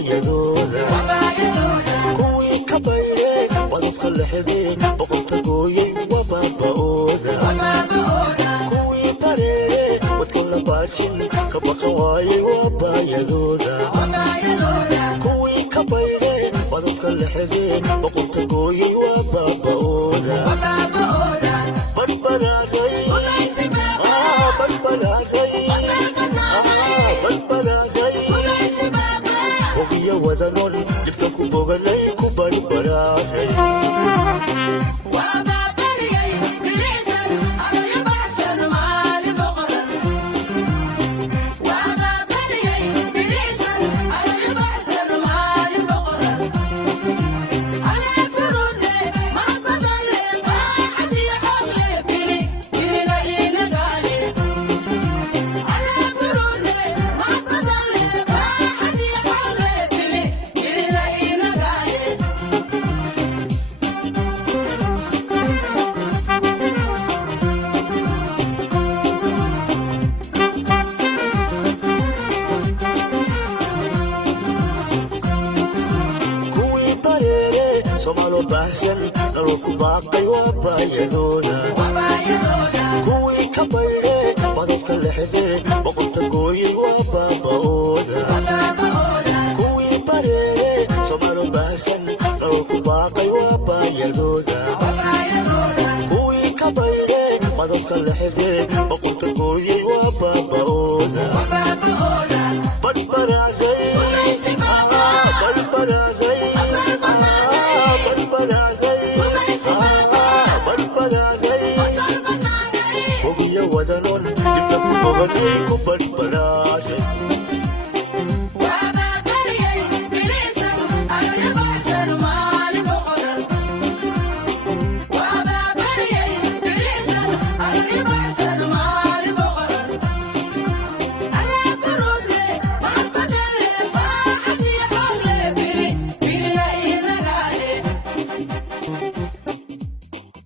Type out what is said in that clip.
wabayadooda kuwii ka baydhay wadadka lexday boqorta gooyay wabaaba'ooda kuwii bareeyey wadka la baajin ka baqan waayay wabayadooda kuwii ka baydhay wadadka lexday boqorta gooyay wabaaba'ooda badbadaaday ogiya wadanon dhibka ku boganay ku barbaraahay Somalo bahsan nolol ku baaqay wabayadooda kuwii ka baydhay wadadka lexday boqorta gooyay wabaaba'ooda kuwii bareeyey somalo bahsan nolol ku baaqay wabayadooda kuwii ka baydhay wadadka lexday boqorta gooyay wabaaba'ooda badbaraaday ogiya wadanon dhibka ku boganay ku badbadaahay